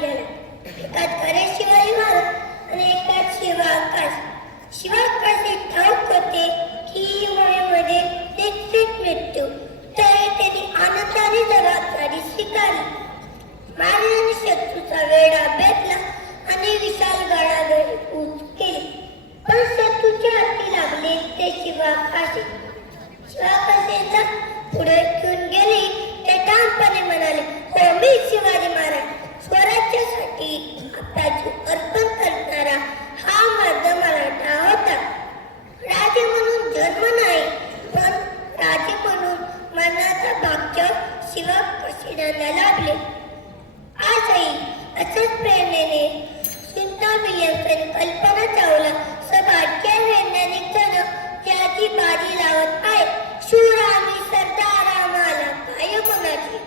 निघाला. एकात खरे शिवाजी महाराज आणि एकात शिवाकाश. शिवाकाशी ठाऊक होते की मोहीमध्ये निश्चित मृत्यू, तरी त्यांनी आनंदाने जबाबदारी स्वीकारली. महाराजांनी शत्रूचा वेढा भेटला आणि विशाल गडावर कूच केली, पण शत्रूच्या हाती लागले ते शिवाकाशी. शिवाकाशीला पुढे घेऊन गेले. ते ठामपणे म्हणाले, हो, मी शिवाजी महाराज, स्वराज्यासाठी आपला जीव अर्पण करणारा हा माझा मराठा होता. राजे म्हणून जन्म नाही, पण राजे म्हणून मरणाचा भाग्य शिवाकाशीला लाभले. आजही अशाच प्रेरणेने सुनीता विल्यमसन, कल्पना चावला असं भारतीय वैज्ञानिक जण याची बाजी लावत आहे. शूर आम्ही सरदार, आम्हाला काय कोणाची.